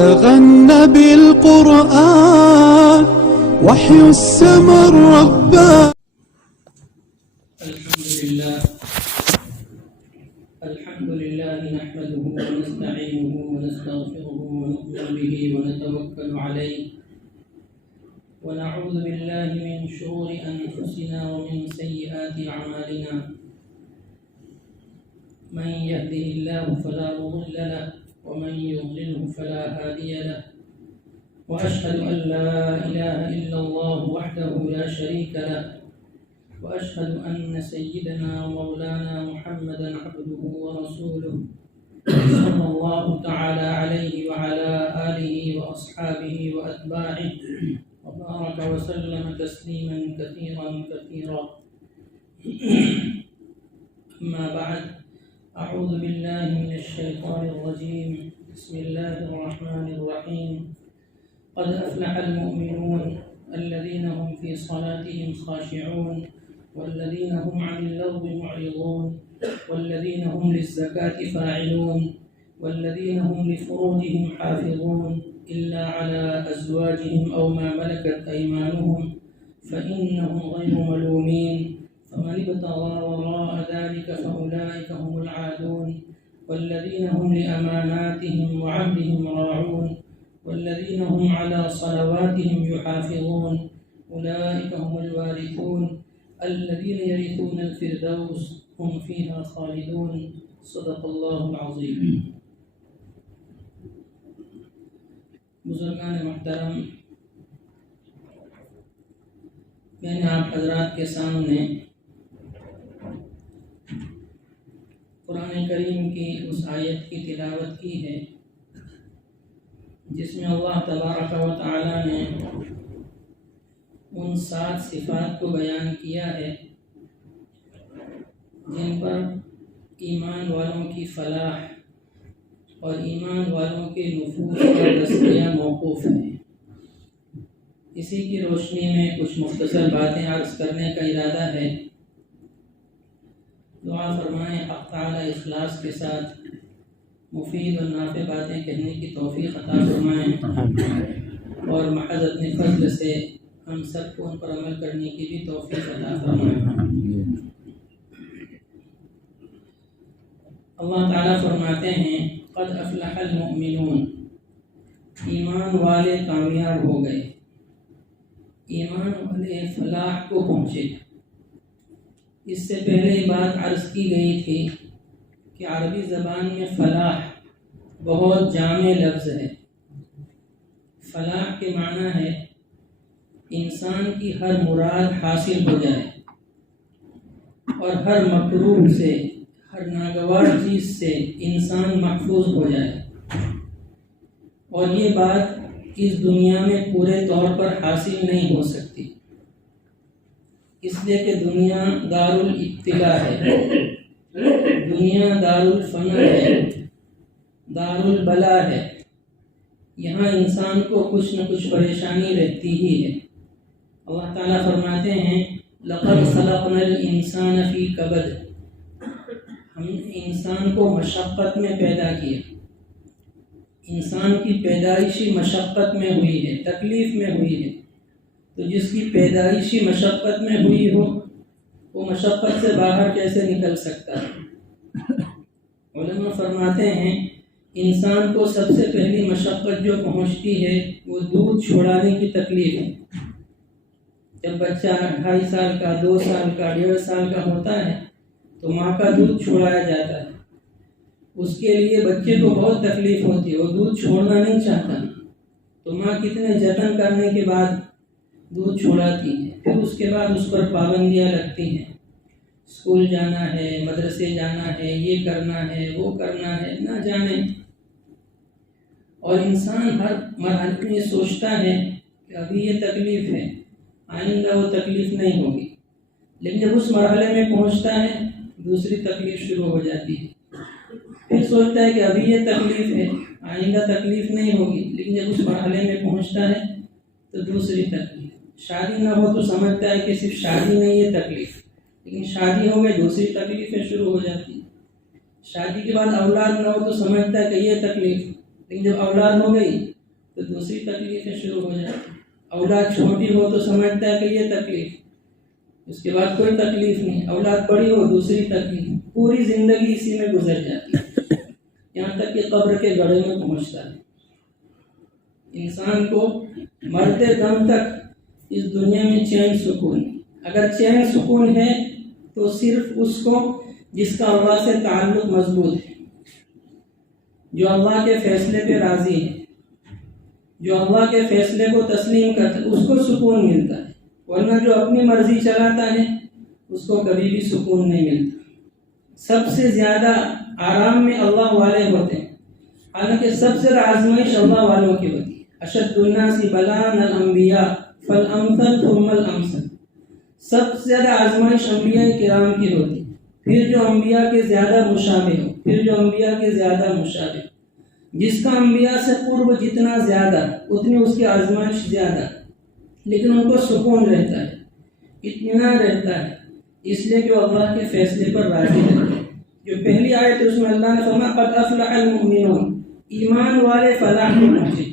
تغنى بالقرآن وحي السماء الرباني. الحمد لله نحمده ونستعينه ونستغفره ونؤمن به ونتوكل عليه ونعوذ بالله من شرور أنفسنا ومن سيئات أعمالنا. من يهده الله فلا مضل له ومن يضلله فلا هادي له، وأشهد أن لا إله إلا الله وحده لا شريك له، وأشهد أن سيدنا ومولانا محمدا عبده ورسوله صلى الله تعالى عليه وعلى آله وأصحابه وأتباعه وبارك وسلم تسليما كثيرا كثيرا. أما بعد، أعوذ بالله من الشيطان الرجيم. بسم الله الرحمن الرحيم. قد أفلح المؤمنون الذين هم في صلاتهم خاشعون والذين هم عن اللغو معرضون والذين هم للزكاة فاعلون والذين هم لفروجهم حافظون إلا على أزواجهم أو ما ملكت أيمانهم فإنهم غير ملومين، فمن ابتغى وراء ذلك فأولئك هم العادون، والذين هم لأماناتهم وعهدهم راعون والذين هم على صلواتهم يحافظون أولئك هم الوارثون الذين يرثون الفردوس هم فيها خالدون. صدق اللہ العظیم. بزرگان محترم، میں نے آپ حضرات کے سامنے قرآن کریم کی اس آیت کی تلاوت کی ہے جس میں اللہ تبارک و تعالی نے ان 7 صفات کو بیان کیا ہے جن پر ایمان والوں کی فلاح اور ایمان والوں کے نفوذ اور تزکیہ موقوف ہیں. اسی کی روشنی میں کچھ مختصر باتیں عرض کرنے کا ارادہ ہے. دعا فرمائیں حق تعالی اخلاص کے ساتھ مفید اور نافع باتیں کہنے کی توفیق عطا فرمائیں اور محض اپنے فضل سے ہم سب کو ان پر عمل کرنے کی بھی توفیق عطا فرمائیں. اللہ تعالیٰ فرماتے ہیں قد افلح المؤمنون، ایمان والے کامیاب ہو گئے، ایمان والے فلاح کو پہنچے. اس سے پہلے یہ بات عرض کی گئی تھی کہ عربی زبان میں فلاح بہت جامع لفظ ہے. فلاح کے معنی ہے انسان کی ہر مراد حاصل ہو جائے اور ہر مکروہ سے، ہر ناگوار چیز سے انسان محفوظ ہو جائے. اور یہ بات اس دنیا میں پورے طور پر حاصل نہیں ہو سکتی، اس لیے کہ دنیا دار الابتلاء ہے، دنیا دار الفنا ہے، دار البلا ہے. یہاں انسان کو کچھ نہ کچھ پریشانی رہتی ہی ہے. اللہ تعالیٰ فرماتے ہیں لقد خلقنا الانسان فی کبد، ہم نے انسان کو مشقت میں پیدا کیا. انسان کی پیدائشی مشقت میں ہوئی ہے، تکلیف میں ہوئی ہے. تو جس کی پیدائشی مشقت میں ہوئی ہو وہ مشقت سے باہر کیسے نکل سکتا ہے؟ علماء فرماتے ہیں انسان کو سب سے پہلی مشقت جو پہنچتی ہے وہ دودھ چھوڑانے کی تکلیف ہے. جب بچہ 2.5 سال کا، 2 سال کا، 1.5 سال کا ہوتا ہے تو ماں کا دودھ چھوڑایا جاتا ہے. اس کے لیے بچے کو بہت تکلیف ہوتی ہے، وہ دودھ چھوڑنا نہیں چاہتا، تو ماں کتنے جتن کرنے کے بعد دودھ چھوڑاتی ہے. پھر اس کے بعد اس پر پابندیاں لگتی ہیں، اسکول جانا ہے، مدرسے جانا ہے، یہ کرنا ہے، وہ کرنا ہے، نہ جانے. اور انسان ہر مرحلے میں یہ سوچتا ہے کہ ابھی یہ تکلیف ہے، آئندہ وہ تکلیف نہیں ہوگی. لیکن جب اس مرحلے میں پہنچتا ہے دوسری تکلیف شروع ہو جاتی ہے. پھر سوچتا ہے کہ ابھی یہ تکلیف ہے، آئندہ تکلیف نہیں ہوگی. لیکن جب اس مرحلے میں پہنچتا ہے تو دوسری تکلیف. شادی نہ ہو تو سمجھتا ہے کہ صرف شادی نہیں ہے تکلیف، لیکن شادی ہو گئی دوسری تکلیفیں شروع ہو جاتی ہیں. شادی کے بعد اولاد نہ ہو تو سمجھتا ہے کہ یہ تکلیف، لیکن جب اولاد ہو گئی تو دوسری تکلیفیں شروع ہو جاتی. اولاد چھوٹی ہو تو سمجھتا ہے کہ یہ تکلیف، اس کے بعد کوئی تکلیف نہیں. اولاد بڑی ہو دوسری تکلیف، پوری زندگی اسی میں گزر جاتی ہے یہاں تک کہ قبر کے گڑھے میں پہنچتا ہے. انسان کو مرتے دم تک اس دنیا میں چین سکون، اگر چین سکون ہے تو صرف اس کو جس کا اللہ سے تعلق مضبوط ہے، جو اللہ کے فیصلے پہ راضی ہے، جو اللہ کے فیصلے کو تسلیم کرتا ہے، اس کو سکون ملتا ہے. ورنہ جو اپنی مرضی چلاتا ہے اس کو کبھی بھی سکون نہیں ملتا. سب سے زیادہ آرام میں اللہ والے ہوتے ہیں، حالانکہ سب سے زیادہ آزمائش اللہ والوں کی ہوتی ہے. اشد الناس بلاء الانبیاء فالامثل ثم الامثل. سب سے زیادہ آزمائش انبیاء کرام کی ہوتی ہے، پھر جو انبیاء کے زیادہ مشابہ ہو، پھر جو انبیاء کے زیادہ مشابہ. جس کا انبیاء سے قرب جتنا زیادہ اتنی اس کی آزمائش زیادہ، لیکن ان کو سکون رہتا ہے، اطمینان رہتا ہے، اس لیے کہ وہ اللہ کے فیصلے پر راضی رہتے ہیں. جو پہلی آیت اس میں اللہ نے فرمایا قد افلح المؤمنون، ایمان والے فلاح میں پہنچے،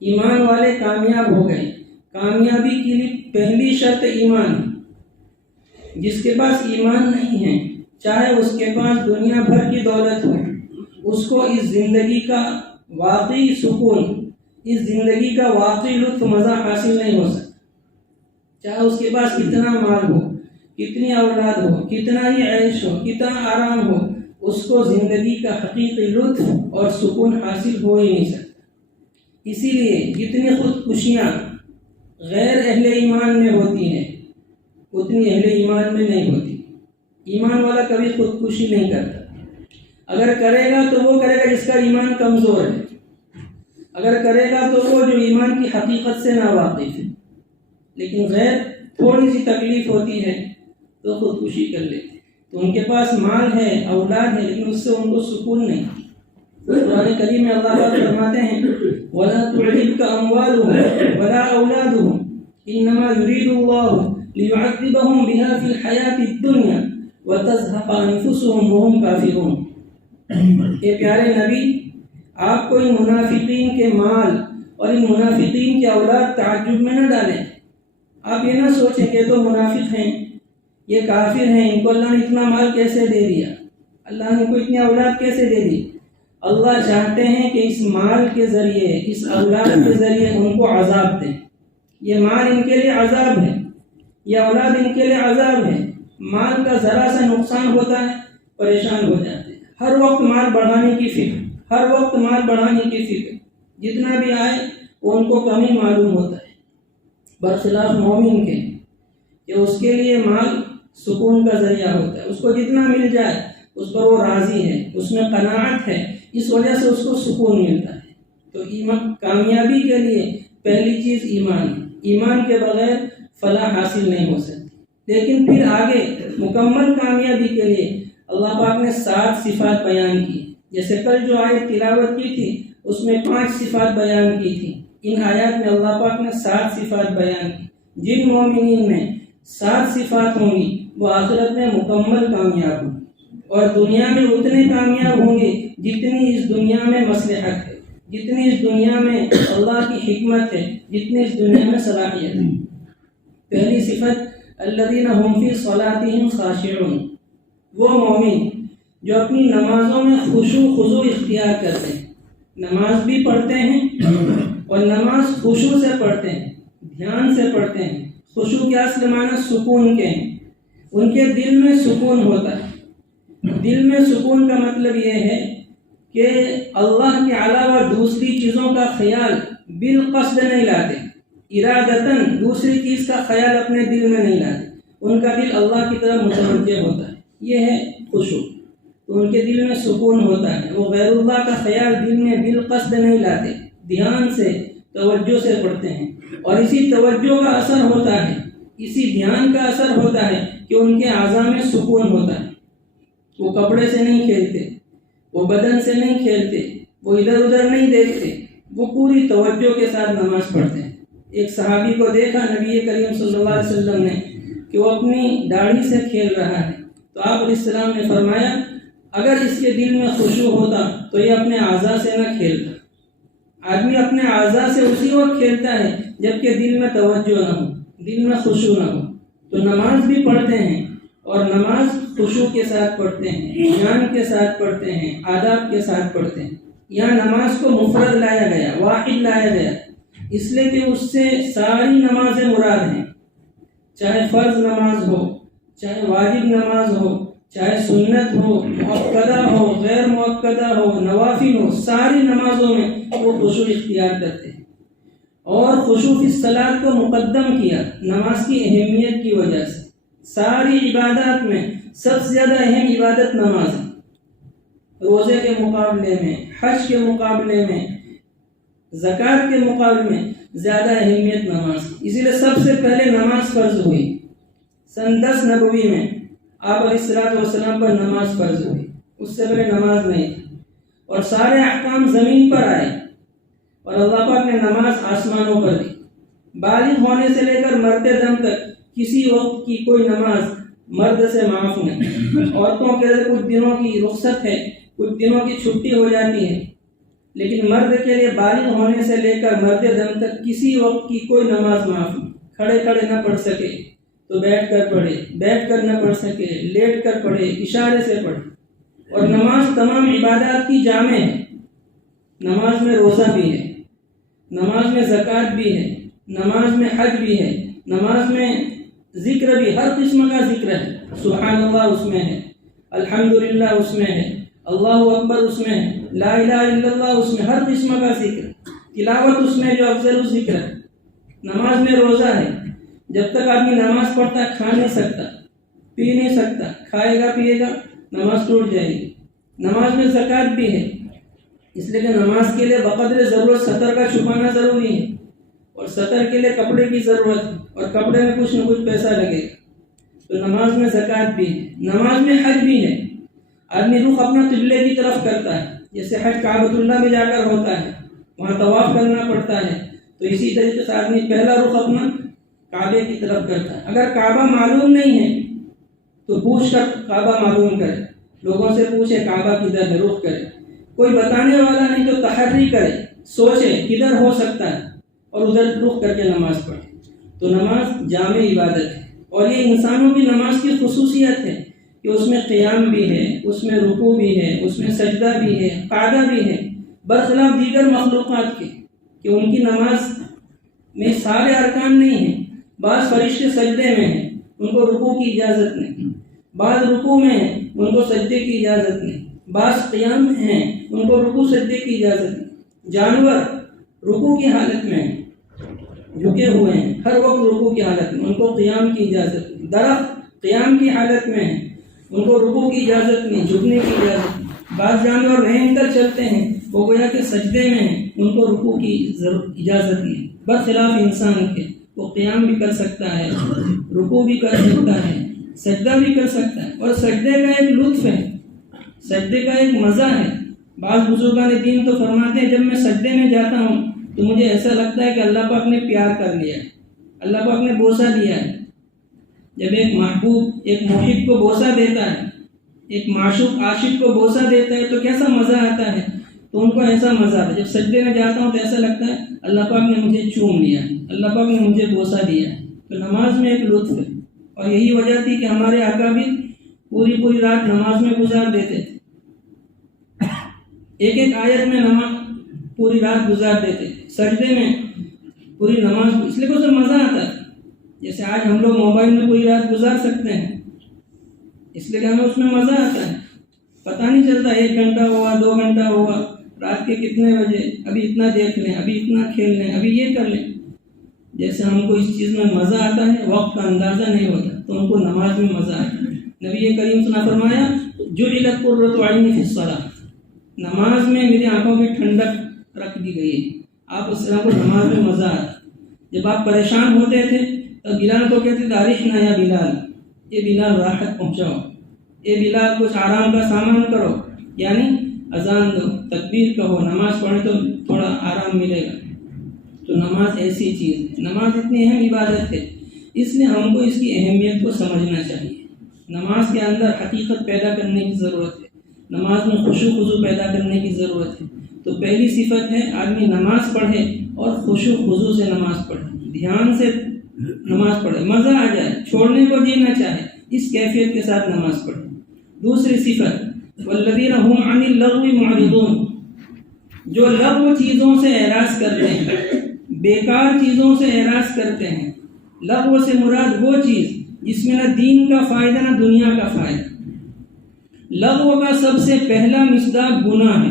ایمان والے کامیاب ہو گئے. کامیابی کے لیے پہلی شرط ایمان. جس کے پاس ایمان نہیں ہے، چاہے اس کے پاس دنیا بھر کی دولت ہو، اس کو اس زندگی کا واقعی سکون، اس زندگی کا واقعی لطف مزہ حاصل نہیں ہو سکتا. چاہے اس کے پاس کتنا مال ہو، کتنی اولاد ہو، کتنا ہی عیش ہو، کتنا آرام ہو، اس کو زندگی کا حقیقی لطف اور سکون حاصل ہو ہی نہیں سکتا. اسی لیے جتنی خودکشیاں غیر اہل ایمان میں ہوتی ہیں اتنی اہل ایمان میں نہیں ہوتی. ایمان والا کبھی خودکشی نہیں کرتا. اگر کرے گا تو وہ کرے گا جس کا ایمان کمزور ہے، اگر کرے گا تو وہ جو ایمان کی حقیقت سے ناواقف ہے. لیکن غیر تھوڑی سی تکلیف ہوتی ہے تو خودکشی کر لیتے. تو ان کے پاس مال ہے، اولاد ہے، لیکن اس سے ان کو سکون نہیں. قرآن کریم میں اللہ تعالیٰ فرماتے ہیں وَلَا تُعْجِبْكَ أَمْوَالُهُمْ وَلَا أَوْلَادُهُمْ إِنَّمَا يُرِيدُ اللَّهُ لِيُعَذِّبَهُمْ بِهَا فِي الْحَيَاةِ الدُّنْيَا وَتَزْهَقَ أَنفُسُهُمْ وَهُمْ كَافِرُونَ. اے پیارے نبی، آپ کو ان منافقین کے مال اور ان منافقین کے اولاد تعجب میں نہ ڈالیں. آپ یہ نہ سوچیں کہ تو منافق ہیں، یہ کافر ہیں، ان کو اللہ نے اتنا مال کیسے دے دیا، اللہ نے ان کو اتنی اولاد کیسے دے دی. اللہ چاہتے ہیں کہ اس مال کے ذریعے، اس اولاد کے ذریعے ان کو عذاب دیں. یہ مال ان کے لیے عذاب ہے، یہ اولاد ان کے لیے عذاب ہے. مال کا ذرا سا نقصان ہوتا ہے پریشان ہو جاتے ہیں. ہر وقت مال بڑھانے کی فکر، ہر وقت مال بڑھانے کی فکر، جتنا بھی آئے وہ ان کو کمی معلوم ہوتا ہے. برخلاف مومن کے کہ اس کے لیے مال سکون کا ذریعہ ہوتا ہے. اس کو جتنا مل جائے اس پر وہ راضی ہے، اس میں قناعت ہے، اس وجہ سے اس کو سکون ملتا ہے. تو ایمان کامیابی کے لیے پہلی چیز ایمان ہے. ایمان کے بغیر فلاح حاصل نہیں ہو سکتی. لیکن پھر آگے مکمل کامیابی کے لیے اللہ پاک نے 7 صفات بیان کی. جیسے کل جو آیت تلاوت کی تھی اس میں 5 صفات بیان کی تھی. ان آیات میں اللہ پاک نے 7 صفات بیان کی. جن مومنین میں 7 صفات ہوں گی وہ آخرت میں مکمل کامیاب ہوں اور دنیا میں اتنے کامیاب ہوں گے جتنی اس دنیا میں مصلحت ہے، جتنی اس دنیا میں اللہ کی حکمت ہے، جتنی اس دنیا میں صلاحیت ہے. پہلی صفت الذین هم فی صلاتهم خاشعون، وہ مومن جو اپنی نمازوں میں خشوع خضوع اختیار کرتے ہیں. نماز بھی پڑھتے ہیں اور نماز خشوع سے پڑھتے ہیں، دھیان سے پڑھتے ہیں. خشوع کے اصل معنی سکون کے ہیں. ان کے دل میں سکون ہوتا ہے. دل میں سکون کا مطلب یہ ہے کہ اللہ کے علاوہ دوسری چیزوں کا خیال بالقصد نہیں لاتے، ارادتاً دوسری چیز کا خیال اپنے دل میں نہیں لاتے. ان کا دل اللہ کی طرف متوجہ ہوتا ہے. یہ ہے خشوع. تو ان کے دل میں سکون ہوتا ہے. وہ غیر اللہ کا خیال دل میں بالقصد نہیں لاتے، دھیان سے توجہ سے پڑھتے ہیں. اور اسی توجہ کا اثر ہوتا ہے، اسی دھیان کا اثر ہوتا ہے کہ ان کے اعضاء میں سکون ہوتا ہے. وہ کپڑے سے نہیں کھیلتے، وہ بدن سے نہیں کھیلتے، وہ ادھر ادھر نہیں دیکھتے، وہ پوری توجہ کے ساتھ نماز پڑھتے ہیں. ایک صحابی کو دیکھا نبی کریم صلی اللہ علیہ وسلم نے کہ وہ اپنی داڑھی سے کھیل رہا ہے. تو آپ علیہ السلام نے فرمایا اگر اس کے دل میں خشوع ہوتا تو یہ اپنے اعضاء سے نہ کھیلتا. آدمی اپنے اعضاء سے اسی وقت کھیلتا ہے جبکہ دل میں توجہ نہ ہو، دل میں خشوع نہ ہو. تو نماز بھی پڑھتے ہیں اور نماز خشوع کے ساتھ پڑھتے ہیں، ایمان کے ساتھ پڑھتے ہیں، آداب کے ساتھ پڑھتے ہیں. یہاں نماز کو مفرد لایا گیا، واحد لایا گیا، اس لیے کہ اس سے ساری نمازیں مراد ہیں. چاہے فرض نماز ہو، چاہے واجب نماز ہو، چاہے سنت ہو، مؤکدہ ہو، غیر مؤکدہ ہو، نوافل ہو، ساری نمازوں میں وہ خشوع اختیار کرتے ہیں. اور خشوع فی الصلاۃ کو مقدم کیا نماز کی اہمیت کی وجہ سے. ساری عبادات میں سب سے زیادہ اہم عبادت نماز ہے. روزے کے مقابلے میں، حج کے مقابلے میں، زکوٰۃ کے مقابلے میں زیادہ اہمیت نماز. اسی لیے سب سے پہلے نماز فرض ہوئی. سن 10 نبوی میں آپ علیہ الصلوۃ والسلام پر نماز فرض ہوئی. اس سے پہلے نماز نہیں تھی. اور سارے احکام زمین پر آئے اور اللہ پاک نے نماز آسمانوں پر دی. بالغ ہونے سے لے کر مرتے دم تک کسی وقت کی کوئی نماز مرد سے معاف نہیں. عورتوں کے لیے کچھ دنوں کی رخصت ہے، کچھ دنوں کی چھٹی ہو جاتی ہے، لیکن مرد کے لیے بالغ ہونے سے لے کر مرتے دم تک کسی وقت کی کوئی نماز معاف نہیں. کھڑے کھڑے نہ پڑھ سکے تو بیٹھ کر پڑھے، بیٹھ کر نہ پڑھ سکے لیٹ کر پڑھے، اشارے سے پڑھے. اور نماز تمام عبادات کی جامع ہے. نماز میں روزہ بھی ہے، نماز میں زکوٰۃ بھی ہے، نماز میں حج بھی ہے، نماز میں ذکر بھی، ہر قسم کا ذکر ہے. سبحان اللہ اس میں ہے، الحمدللہ اس میں ہے، اللہ اکبر اس میں ہے، لا الہ الا اللہ اس میں، ہر قسم کا ذکر. تلاوت اس میں جو افضل ذکر ہے. نماز میں روزہ ہے. جب تک آدمی نماز پڑھتا ہے کھا نہیں سکتا، پی نہیں سکتا. کھائے گا پیے گا نماز ٹوٹ جائے گی. نماز میں زکوٰۃ بھی ہے، اس لیے کہ نماز کے لیے بقدر ضرورت سطر کا چھپانا ضروری ہے، اور سطر کے لیے کپڑے کی ضرورت ہے، اور کپڑے میں کچھ نہ کچھ پیسہ لگے گا. تو نماز میں زکوٰۃ بھی ہے. نماز میں حج بھی ہے. آدمی رخ اپنا قبلے کی طرف کرتا ہے. جیسے حج کعبۃ اللہ میں جا کر ہوتا ہے، وہاں طواف کرنا پڑتا ہے، تو اسی طریقے سے آدمی پہلا رخ اپنا کعبے کی طرف کرتا ہے. اگر کعبہ معلوم نہیں ہے تو پوچھ کر کعبہ معلوم کرے، لوگوں سے پوچھے کعبہ کدھر ہے، رخ کرے. کوئی بتانے والا نہیں تو تحری کرے، سوچے کدھر ہو سکتا ہے اور ادھر رخ کر کے نماز پڑھے. تو نماز جامع عبادت ہے. اور یہ انسانوں کی نماز کی خصوصیت ہے کہ اس میں قیام بھی ہے، اس میں رکوع بھی ہے، اس میں سجدہ بھی ہے، قعدہ بھی ہے، برخلاف دیگر مخلوقات کے کہ ان کی نماز میں سارے ارکان نہیں ہیں. بعض فرشتے سجدے میں ہیں، ان کو رکوع کی اجازت نہیں. بعض رکوع میں ہیں، ان کو سجدے کی اجازت نہیں. بعض قیام میں ہیں، ان کو رکوع سجدے کی اجازت نہیں. جانور رکوع کی حالت میں ہیں، جھکے ہوئے ہیں، ہر وقت رکوع کی حالت میں، ان کو قیام کی اجازت نہیں. درخت قیام کی حالت میں ہیں، ان کو رکوع کی اجازت نہیں، جھکنے کی اجازت نہیں. بعض جانور رحم کر چلتے ہیں، وہ گویا کہ سجدے میں ہیں، ان کو رکوع کی اجازت نہیں. برخلاف انسان کے وہ قیام بھی کر سکتا ہے، رکوع بھی کر سکتا ہے، سجدہ بھی کر سکتا ہے. اور سجدے کا ایک لطف ہے، سجدے کا ایک مزہ ہے. بعض بزرگان دین تو فرماتے ہیں جب میں سجدے میں جاتا ہوں تو مجھے ایسا لگتا ہے کہ اللہ پاک نے پیار کر لیا ہے، اللہ پاک نے بوسہ دیا ہے. جب ایک محبوب ایک محب کو بوسہ دیتا ہے، ایک معشوق عاشق کو بوسہ دیتا ہے تو کیسا مزہ آتا ہے. تو ان کو ایسا مزہ آتا ہے. جب سجدے میں جاتا ہوں تو ایسا لگتا ہے اللہ پاک نے مجھے چوم لیا ہے، اللہ پاک نے مجھے بوسہ دیا ہے. تو نماز میں ایک لطف ہے. اور یہی وجہ تھی کہ ہمارے آقا بھی پوری رات نماز میں گزار دیتے تھے. ایک آیت میں نماز پوری رات گزار دیتے تھے، سجدے میں پوری نماز. اس لیے اسے مزہ آتا ہے. جیسے آج ہم لوگ موبائل میں پوری رات گزار سکتے ہیں، اس لیے کہ ہمیں اس میں مزہ آتا ہے. پتہ نہیں چلتا 1 گھنٹہ ہوا 2 گھنٹہ ہوا، رات کے کتنے بجے، ابھی اتنا دیکھ لیں، ابھی اتنا کھیل لیں، ابھی یہ کر لیں. جیسے ہم کو اس چیز میں مزہ آتا ہے، وقت کا اندازہ نہیں ہوتا، تو ان کو نماز میں مزہ آتا ہے. نبی کریم صلی اللہ علیہ وسلم نے فرمایا جعلت قرۃ عینی فی الصلاۃ، نماز میں میری آنکھوں کی ٹھنڈک رکھ دی گئی ہے. آپ اس طرح کو نماز میں مزہ آتا. جب آپ پریشان ہوتے تھے تو بلال کو کہتے تھے ارحنا یا بلال، یہ بلال راحت پہنچاؤ، یہ بلال کچھ آرام کا سامان کرو، یعنی اذان دو، تکبیر کہو، نماز پڑھے تو تھوڑا آرام ملے گا. تو نماز ایسی چیز ہے، نماز اتنی اہم عبادت ہے، اس لیے ہم کو اس کی اہمیت کو سمجھنا چاہیے. نماز کے اندر حقیقت پیدا کرنے کی ضرورت ہے. نماز میں خشوع خضوع پیدا کرنے کی ضرورت ہے۔ تو پہلی صفت ہے آدمی نماز پڑھے اور خشوع خضوع سے نماز پڑھے، دھیان سے نماز پڑھے، مزہ آ جائے، چھوڑنے کو جی نہ چاہے، اس کیفیت کے ساتھ نماز پڑھے۔ دوسری صفت والذین هم عن اللغو معرضون، جو لغو چیزوں سے اعراض کرتے ہیں، بیکار چیزوں سے اعراض کرتے ہیں۔ لغو سے مراد وہ چیز جس میں نہ دین کا فائدہ نہ دنیا کا فائدہ۔ لغو کا سب سے پہلا مصداق گناہ ہے،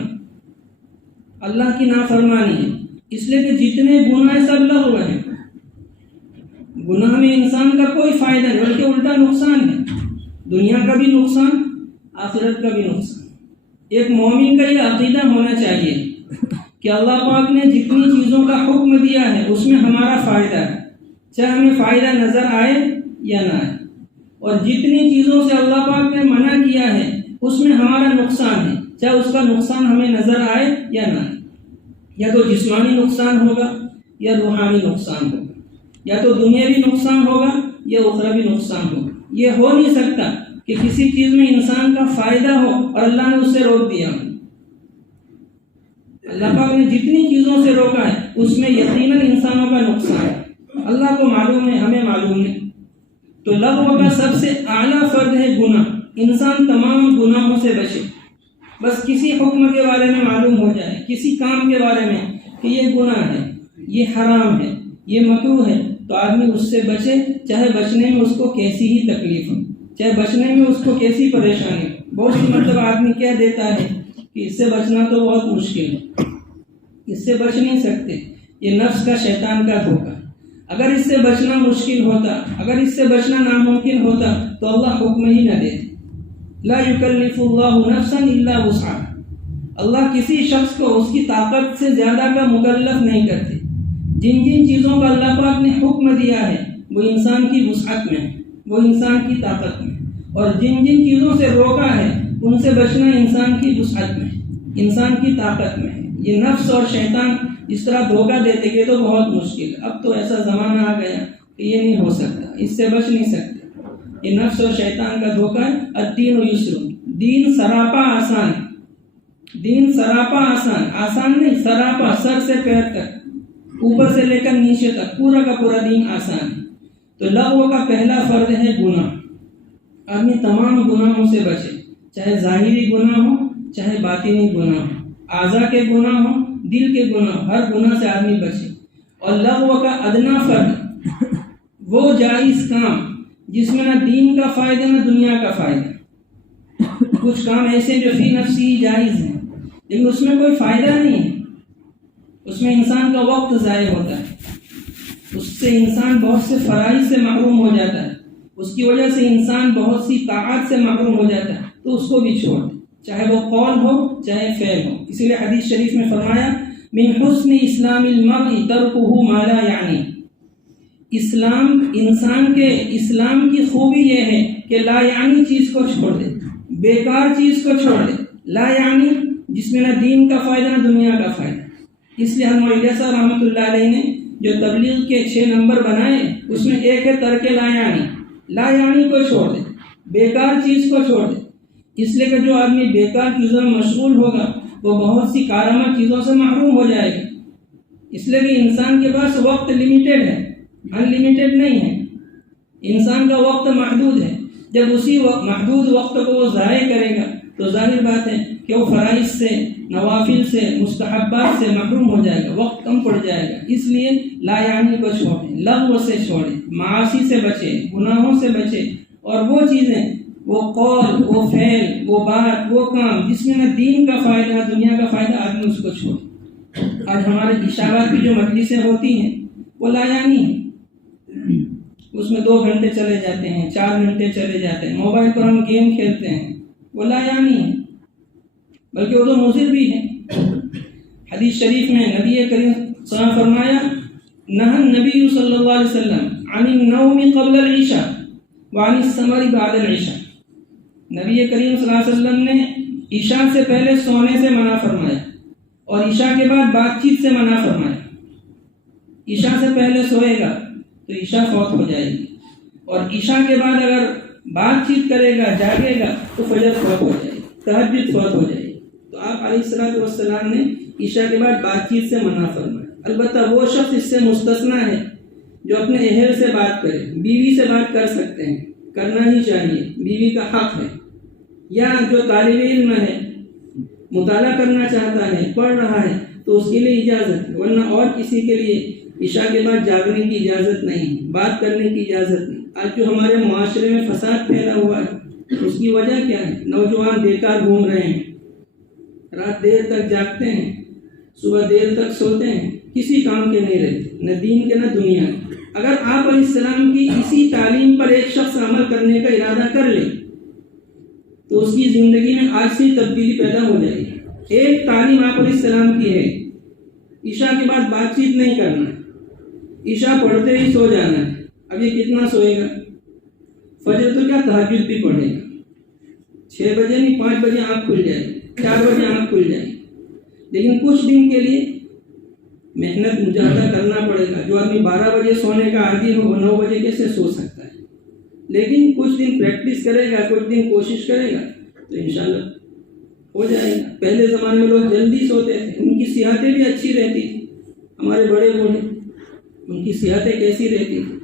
اللہ کی نافرمانی ہے، اس لیے کہ جتنے گناہ سب لغو ہیں۔ گناہ میں انسان کا کوئی فائدہ نہیں بلکہ الٹا نقصان ہے، دنیا کا بھی نقصان، آخرت کا بھی نقصان۔ ایک مومن کا یہ عقیدہ ہونا چاہیے کہ اللہ پاک نے جتنی چیزوں کا حکم دیا ہے اس میں ہمارا فائدہ ہے، چاہے ہمیں فائدہ نظر آئے یا نہ آئے، اور جتنی چیزوں سے اللہ پاک نے منع کیا ہے اس میں ہمارا نقصان ہے، چاہے اس کا نقصان ہمیں نظر آئے یا نہ آئے۔ یا تو جسمانی نقصان ہوگا یا روحانی نقصان ہوگا، یا تو دنیاوی نقصان ہوگا یا اخروی نقصان ہوگا۔ یہ ہو نہیں سکتا کہ کسی چیز میں انسان کا فائدہ ہو اور اللہ نے اس سے روک دیا ہو۔ اللہ پاک نے جتنی چیزوں سے روکا ہے اس میں یقیناً انسانوں کا نقصان ہے، اللہ کو معلوم ہے، ہمیں معلوم ہے۔ تو لغو کا سب سے اعلیٰ فرد ہے گناہ۔ انسان تمام گناہوں سے بچے، بس کسی حکم کے بارے میں معلوم ہو جائے، کسی کام کے بارے میں کہ یہ گناہ ہے، یہ حرام ہے، یہ مکروہ ہے، تو آدمی اس سے بچے، چاہے بچنے میں اس کو کیسی ہی تکلیف ہو، چاہے بچنے میں اس کو کیسی پریشانی ہو۔ بہت سی مطلب آدمی کہہ دیتا ہے کہ اس سے بچنا تو بہت مشکل ہے، اس سے بچ نہیں سکتے، یہ نفس کا شیطان کا دھوکہ ہے۔ اگر اس سے بچنا مشکل ہوتا، اگر اس سے بچنا ناممکن ہوتا تو اللہ حکم ہی نہ دیتے۔ لا یکلف اللہ نفسا الا وسعها، اللہ کسی شخص کو اس کی طاقت سے زیادہ کا مکلف نہیں کرتے۔ جن جن چیزوں کا اللہ پاک نے حکم دیا ہے وہ انسان کی وسعت میں ہے، وہ انسان کی طاقت میں، اور جن جن چیزوں سے روکا ہے ان سے بچنا انسان کی وسعت میں ہے، انسان کی طاقت میں ہے۔ یہ نفس اور شیطان اس طرح دھوکہ دیتے کہ تو بہت مشکل ہے، اب تو ایسا زمانہ آ گیا کہ یہ نہیں ہو سکتا، اس سے بچ نہیں سکتے۔ یہ نفس اور شیطان کا دھوکہ ہے۔ الدین یسر، دین سراپا آسان ہے، دین سراپا آسان، آسان نہیں، سراپا، سر سے پیر تک، اوپر سے لے کر نیچے تک، پورا کا پورا دین آسان ہے۔ تو لغو کا پہلا فرد ہے گناہ۔ آدمی تمام گناہوں سے بچے، چاہے ظاہری گناہ ہو چاہے باطنی گناہ ہو، اعضاء کے گناہ ہو، دل کے گناہ ہو، ہر گناہ سے آدمی بچے۔ اور لغو کا ادنا فرد وہ جائز کام جس میں نہ دین کا فائدہ نہ دنیا کا فائدہ۔ کچھ کام ایسے جو فی نفسی جائز ہیں لیکن اس میں کوئی فائدہ نہیں ہے، اس میں انسان کا وقت ضائع ہوتا ہے، اس سے انسان بہت سے فرائض سے محروم ہو جاتا ہے، اس کی وجہ سے انسان بہت سی طاعات سے محروم ہو جاتا ہے، تو اس کو بھی چھوڑ دے، چاہے وہ قول ہو چاہے فعل ہو۔ اسی لیے حدیث شریف میں فرمایا من حسن اسلام المرء ترکہ ما لا یعنی، انسان کے اسلام کی خوبی یہ ہے کہ لا یعنی چیز کو چھوڑ دے، بیکار چیز کو چھوڑ دے، لا یعنی جس میں نہ دین کا فائدہ نہ دنیا کا فائدہ۔ اس لیے ہم الیاس رحمۃ اللہ علیہ نے جو تبلیغ کے 6 نمبر بنائے اس میں ایک ہے ترک لا یعنی، لا یعنی کو چھوڑ دے، بیکار چیز کو چھوڑ دے۔ اس لیے کہ جو آدمی بیکار چیزوں میں مشغول ہوگا وہ بہت سی کارآمد چیزوں سے محروم ہو جائے گا۔ اس لیے کہ انسان کے پاس وقت لمیٹڈ ہے، ان لمیٹڈ نہیں ہے، انسان کا وقت محدود ہے۔ جب اسی محدود وقت کو وہ ضائع کرے گا تو ظاہر بات ہے کہ وہ فرائض سے، نوافل سے، مستحبات سے محروم ہو جائے گا، وقت کم پڑ جائے گا۔ اس لیے لا یعنی کو چھوڑیں، لغو سے چھوڑیں، معاصی سے بچیں، گناہوں سے بچیں، اور وہ چیزیں، وہ قول، وہ فعل، وہ بات، وہ کام جس میں نہ دین کا فائدہ نہ دنیا کا فائدہ، آدمی اس کو چھوڑے۔ آج ہمارے عشاءات کی جو مجلسیں ہوتی ہیں وہ لا یعنی ہیں، اس میں 2 گھنٹے چلے جاتے ہیں، 4 گھنٹے چلے جاتے ہیں، موبائل پر ہم گیم کھیلتے ہیں، وہ لا یعنی ہے، بلکہ وہ تو مضر بھی ہے۔ حدیث شریف میں نبی کریم صلی اللہ علیہ وسلم فرمایا نہى النبی صلی اللہ علیہ وسلم عن النوم قبل العشاء وعن السمر بعد العشاء، نبی کریم صلی اللہ علیہ وسلم نے عشاء سے پہلے سونے سے منع فرمایا اور عشاء کے بعد بات چیت سے منع فرمایا۔ عشاء سے پہلے سوئے گا تو عشاء فوت ہو جائے گی، اور عشاء کے بعد اگر بات چیت کرے گا، جاگے گا تو فجر فوت ہو جائے گی۔ تہجد فوت ہو جائے گی۔ تو آپ علیہ السلام نے عشاء کے بعد بات چیت سے منع فرمایا۔ البتہ وہ شخص اس سے مستثنا ہے جو اپنے اہل سے بات کرے، بیوی سے بات کر سکتے ہیں، کرنا ہی چاہیے، بیوی کا حق ہے، یا جو طالب علم ہے مطالعہ کرنا چاہتا ہے، پڑھ رہا ہے، تو اس کے لیے اجازت ہے، ورنہ اور کسی کے لیے عشاء کے بعد جاگنے کی اجازت نہیں، بات کرنے کی اجازت نہیں۔ آج جو ہمارے معاشرے میں فساد پھیلا ہوا ہے اس کی وجہ کیا ہے؟ نوجوان بیکار گھوم رہے ہیں، رات دیر تک جاگتے ہیں، صبح دیر تک سوتے ہیں، کسی کام کے نہیں رہتے، نہ دین کے نہ دنیا کے۔ اگر آپ علیہ السلام کی اسی تعلیم پر ایک شخص عمل کرنے کا ارادہ کر لے تو اس کی زندگی میں آج سے تبدیلی پیدا ہو جائے گی۔ ایک تعلیم آپ علیہ السلام کی ہے، عشاء کے بعد بات چیت نہیں کرنا ہے، عشاء پڑھتے ہی سو جانا ہے۔ اب یہ کتنا سوئے گا؟ فجر تو کیا تہجد بھی پڑھے گا، 6 بجے نہیں 5 بجے آنکھ کھل جائے گی، 4 بجے آنکھ کھل جائے گی، لیکن کچھ دن کے لیے محنت مجاہدہ کرنا پڑے گا۔ جو آدمی 12 بجے سونے کا عادی ہو وہ 9 بجے کیسے سو سکتا ہے؟ لیکن کچھ دن پریکٹس کرے گا، کچھ دن کوشش کرے گا تو انشاءاللہ ہو جائے گا۔ پہلے زمانے میں لوگ جلدی سوتے تھے، ان کی صحتیں بھی اچھی رہتی تھی۔ ہمارے بڑے بوڑھے ان کی صحتیں کیسی رہتی تھی؟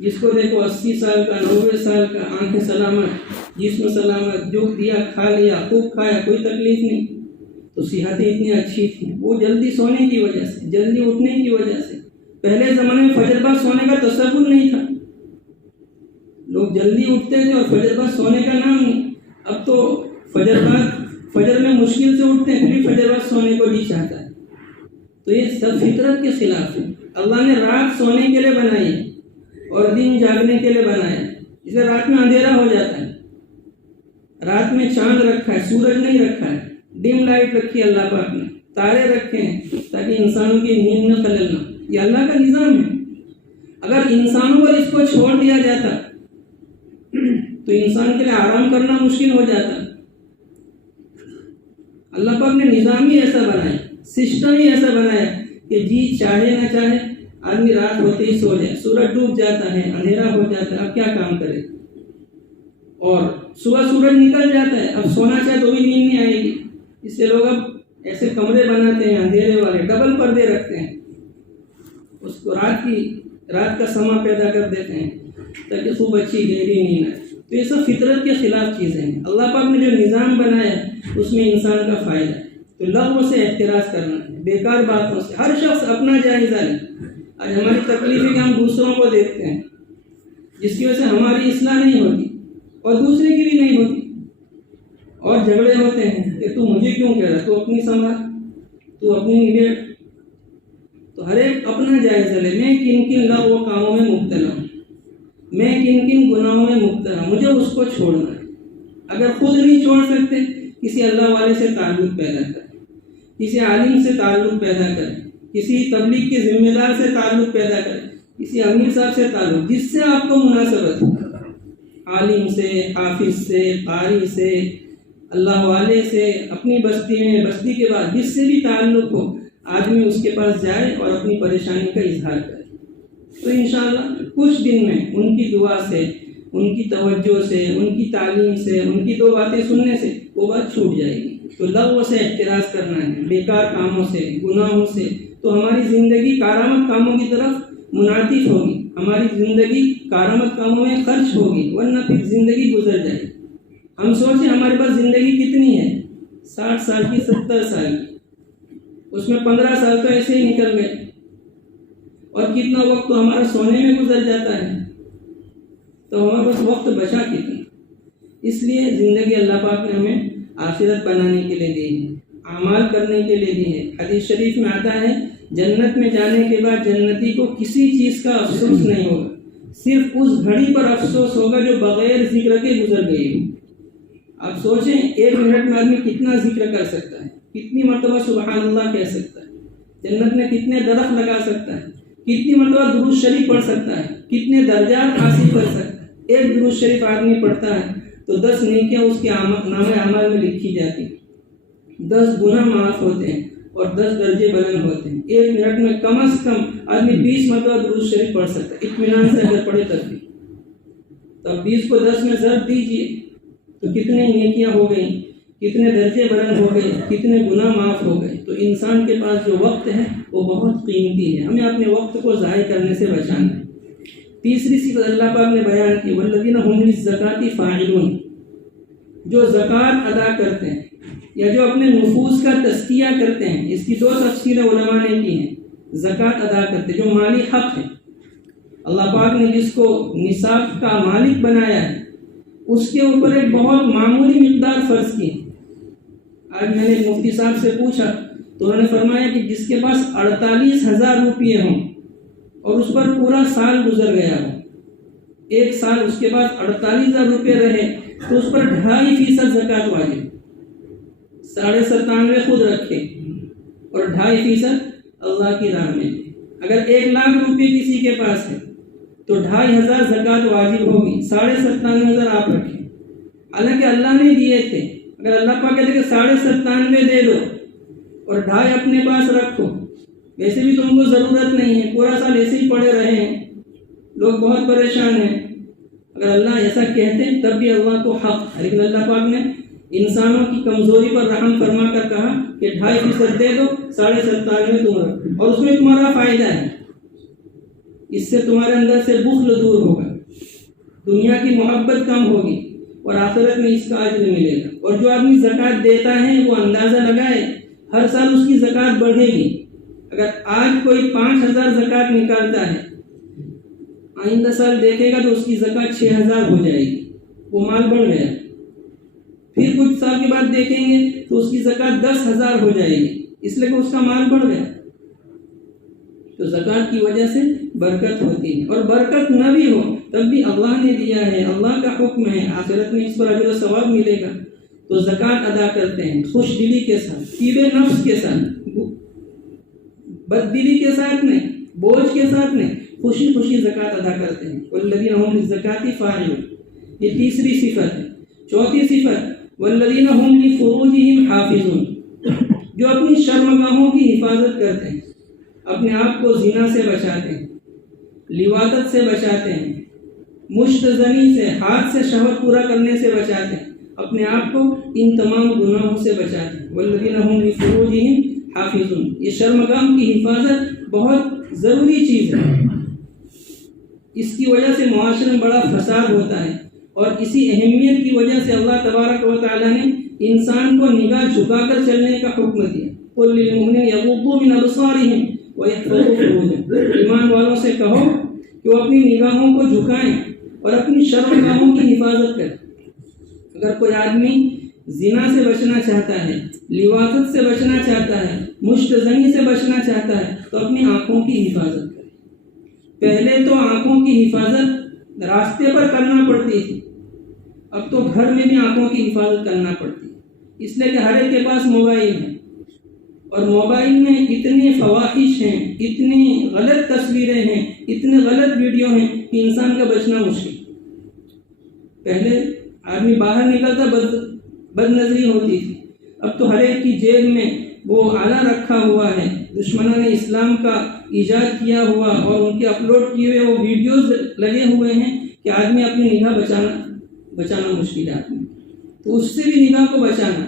جس کو دیکھو 80 سال کا، 90 سال کا، آنکھیں سلامت، جسم سلامت، جو دیا کھا لیا، خوب کھایا، کوئی تکلیف نہیں، تو صحتیں اتنی اچھی تھیں۔ وہ جلدی سونے کی وجہ سے، جلدی اٹھنے کی وجہ سے۔ پہلے زمانے میں فجر بعد سونے کا تصور نہیں تھا، لوگ جلدی اٹھتے تھے اور فجر بعد سونے کا نام نہیں۔ اب تو فجر میں مشکل سے اٹھتے ہیں، پھر فجر بعد سونے کو نہیں چاہتا ہے۔ تو یہ سب فطرت کے خلاف ہے۔ اللہ نے رات سونے کے لیے بنائی ہے اور دن جاگنے کے لیے بنایا ہے۔ اسے رات میں اندھیرا ہو جاتا ہے، رات میں چاند رکھا ہے، سورج نہیں رکھا ہے، ڈم لائٹ رکھی ہے اللہ پاک نے، تارے رکھے ہیں تاکہ انسانوں کی نیند میں خلل نہ۔ یہ اللہ کا نظام ہے۔ اگر انسانوں پر اس کو چھوڑ دیا جاتا تو انسان کے لیے آرام کرنا مشکل ہو جاتا۔ اللہ پاک نے نظام ہی ایسا بنایا، سسٹم ہی ایسا بنایا کہ جی چاہے نہ چاہے آدمی رات ہوتے ہی سو جائے، سورج ڈوب جاتا ہے، اندھیرا ہو جاتا ہے، اب کیا کام کرے؟ اور صبح سورج نکل جاتا ہے، اب سونا چاہے تو بھی نیند نہیں آئے گی۔ اس سے لوگ اب ایسے کمرے بناتے ہیں اندھیرے والے، ڈبل پردے رکھتے ہیں، اس کو رات کا سما پیدا کر دیتے ہیں تاکہ خوب اچھی گہری نیند آئے۔ تو یہ سب فطرت کے خلاف چیزیں ہیں۔ اللہ پاک نے جو نظام بنایا ہے اس میں انسان کا فائدہ ہے، تو لغو سے احتراز کرنا ہے، بیکار باتوں سے۔ ہر شخص اپنا جائزہ لے۔ آج ہماری تکلیف ہے کہ ہم دوسروں کو دیکھتے ہیں جس کی وجہ سے ہماری اصلاح نہیں ہوتی اور دوسرے کی بھی نہیں ہوتی، اور جھگڑے ہوتے ہیں کہ تو مجھے کیوں کہہ رہا، تو اپنی سنبھال، تو اپنی نبیڑ۔ تو ہر ایک اپنا جائزہ لے، میں کن کن لغو کاموں میں مبتلا ہوں، میں کن کن گناہوں میں مبتلا ہوں، مجھے اس کو چھوڑنا ہے۔ اگر خود نہیں چھوڑ سکتے کسی اللہ والے سے تعلق پیدا کریں، کسی عالم سے تعلق پیدا کریں، کسی تبلیغ کے ذمہ دار سے تعلق پیدا کریں، کسی امیر صاحب سے تعلق، جس سے آپ کو مناسبت ہو، عالم سے، حافظ سے، قاری سے، اللہ والے سے، اپنی بستی میں، بستی کے بعد جس سے بھی تعلق ہو، آدمی اس کے پاس جائے اور اپنی پریشانی کا اظہار کرے۔ تو انشاءاللہ کچھ دن میں ان کی دعا سے، ان کی توجہ سے، ان کی تعلیم سے، ان کی 2 باتیں سننے سے وہ بات چھوٹ جائے گی۔ تو لغو سے احتراز کرنا ہے، بیکار کاموں سے، گناہوں سے، تو ہماری زندگی کارآمد کاموں کی طرف منعطف ہوگی، ہماری زندگی کارآمد کاموں میں خرچ ہوگی، ورنہ پھر زندگی گزر جائے گی۔ ہم سوچیں ہمارے پاس زندگی کتنی ہے، 60 سال کی، 70 سال کی، اس میں 15 سال تو ایسے ہی نکل گئے، اور کتنا وقت تو ہمارا سونے میں گزر جاتا ہے، تو ہمارے پاس وقت بچا کتنا۔ اس لیے زندگی اللہ پاک نے ہمیں آخرت بنانے کے لیے دی ہے، اعمال کرنے کے لیے دی ہے۔ حدیث شریف میں آتا ہے جنت میں جانے کے بعد جنتی کو کسی چیز کا افسوس نہیں ہوگا، صرف اس گھڑی پر افسوس ہوگا جو بغیر ذکر کے گزر گئی ہو۔ آپ سوچیں 1 منٹ میں آدمی کتنا ذکر کر سکتا ہے، کتنی مرتبہ سبحان اللہ کہہ سکتا ہے، جنت میں کتنے درخت لگا سکتا ہے، کتنی مرتبہ درود شریف پڑھ سکتا ہے، کتنے درجات حاصل کر سکتا ہے۔ ایک درود شریف آدمی پڑھتا ہے تو 10 نیکیاں اس کے نامہ اعمال میں لکھی جاتی، 10 گناہ معاف ہوتے ہیں اور 10 درجے بلند ہوتے ہیں۔ 1 منٹ میں کم از کم آدمی 20 مرتبہ درود شریف پڑھ سکتا ہے، اطمینان سے اگر پڑھے تب بھی۔ تو 20 کو 10 میں ضرب دیجئے تو کتنی نیکیاں ہو گئیں، کتنے درجے بلند ہو گئے، کتنے گناہ معاف ہو گئے۔ تو انسان کے پاس جو وقت ہے وہ بہت قیمتی ہے، ہمیں اپنے وقت کو ضائع کرنے سے بچانا ہے۔ تیسری صفت اللہ پاک نے بیان کی، والذین هم للزکاة فاعلون، جو زکوٰۃ ادا کرتے ہیں یا جو اپنے نفوس کا تزکیہ کرتے ہیں۔ اس کی دو تفسیریں علماء نے کی ہیں۔ زکوٰۃ ادا کرتے جو مالی حق ہے، اللہ پاک نے جس کو نصاب کا مالک بنایا ہے اس کے اوپر ایک بہت معمولی مقدار فرض کی۔ آج میں نے مفتی صاحب سے پوچھا تو انہوں نے فرمایا کہ جس کے پاس 48,000 روپیے ہوں اور اس پر پورا سال گزر گیا ہو، ایک سال اس کے پاس 48,000 روپے رہے تو اس پر 2.5% زکوٰۃ واجب، 97.5 خود رکھے اور 2.5% اللہ کی راہ میں۔ اگر 1,00,000 روپے کسی کے پاس ہے تو 2,500 زکوٰۃ واجب ہوگی، 97,500 آپ رکھیں۔ حالانکہ اللہ نے دیے تھے، اگر اللہ پاک کہتے کہ 97.5 دے دو اور 2.5 اپنے پاس رکھو، ویسے بھی تم کو ضرورت نہیں ہے، پورا سال ایسے ہی پڑے رہے ہیں، لوگ بہت پریشان ہیں۔ اگر اللہ ایسا کہتے تب بھی اللہ کو حق ہے، لیکن اللہ پاک نے انسانوں کی کمزوری پر رحم فرما کر کہا کہ 2.5% دے دو، 97.5 تم رکھو، اور اس میں تمہارا فائدہ ہے، اس سے تمہارے اندر سے بخل دور ہوگا، دنیا کی محبت کم ہوگی اور آخرت میں اس کا اجر ملے گا۔ اور جو آدمی زکوٰۃ دیتا ہے وہ اندازہ لگائے، ہر سال اس کی زکوٰۃ بڑھے گی۔ اگر آج کوئی 5,000 زکوٰۃ نکالتا ہے، آئندہ سال دیکھے گا تو اس کی زکوٰۃ 6,000 ہو جائے گی، وہ مال بڑھ گیا۔ پھر کچھ سال کے بعد دیکھیں گے تو اس کی زکوٰۃ 10,000 ہو جائے گی، اس لیے کہ اس کا مال بڑھ گیا۔ تو زکوٰۃ کی وجہ سے برکت ہوتی ہے، اور برکت نہ بھی ہو تب بھی اللہ نے دیا ہے، اللہ کا حکم ہے، آخرت میں اس پر اجر و ثواب ملے گا۔ تو زکوٰۃ ادا کرتے ہیں خوش دلی کے ساتھ، طیب نفس کے ساتھ، بد دلی کے ساتھ نہیں، بوجھ کے ساتھ نہیں، خوشی خوشی زکوٰۃ ادا کرتے ہیں۔ والذین هم للزکاة فاعلون، یہ تیسری صفت ہے۔ چوتھی صفت، والذین هم لفروجهم حافظون، جو اپنی شرمگاہوں کی حفاظت کرتے ہیں، اپنے آپ کو زنا سے بچاتے ہیں، لواطت سے بچاتے ہیں، مشت زنی سے، ہاتھ سے شہوت پورا کرنے سے بچاتے ہیں، اپنے آپ کو ان تمام گناہوں سے بچاتے ہیں۔ والذین هم لفروجهم حافظون، یہ شرمگاہ کی حفاظت بہت ضروری چیز ہے، اس کی وجہ سے معاشرے میں بڑا فساد ہوتا ہے، اور اسی اہمیت کی وجہ سے اللہ تبارک و تعالی نے انسان کو نگاہ جھکا کر چلنے کا حکم دیا۔ قل للمؤمنین یغضوا من ابصارہم ویحفظوا فروجہم، ایمان والوں سے کہو کہ وہ اپنی نگاہوں کو جھکائیں اور اپنی شرمگاہوں کی حفاظت کریں۔ اگر کوئی آدمی زنا سے بچنا چاہتا ہے، لواطت سے بچنا چاہتا ہے، مشت زنی سے بچنا چاہتا ہے تو اپنی آنکھوں کی حفاظت کرے۔ پہلے تو آنکھوں کی حفاظت راستے پر کرنا پڑتی تھی، اب تو گھر میں بھی آنکھوں کی حفاظت کرنا پڑتی ہے، اس لیے کہ ہر ایک کے پاس موبائل ہے، اور موبائل میں اتنی فواحش ہیں، اتنی غلط تصویریں ہیں، اتنے غلط ویڈیو ہیں کہ انسان کا بچنا مشکل۔ پہلے آدمی باہر نکلتا بد نظری ہوتی تھی، اب تو ہر ایک کی جیب میں وہ آلہ رکھا ہوا ہے، دشمنوں نے اسلام کا ایجاد کیا ہوا اور ان کے اپلوڈ کیے ہوئے وہ ویڈیوز لگے ہوئے ہیں کہ آدمی اپنی نگاہ بچانا مشکل ہے آدمی، تو اس سے بھی نگاہ کو بچانا۔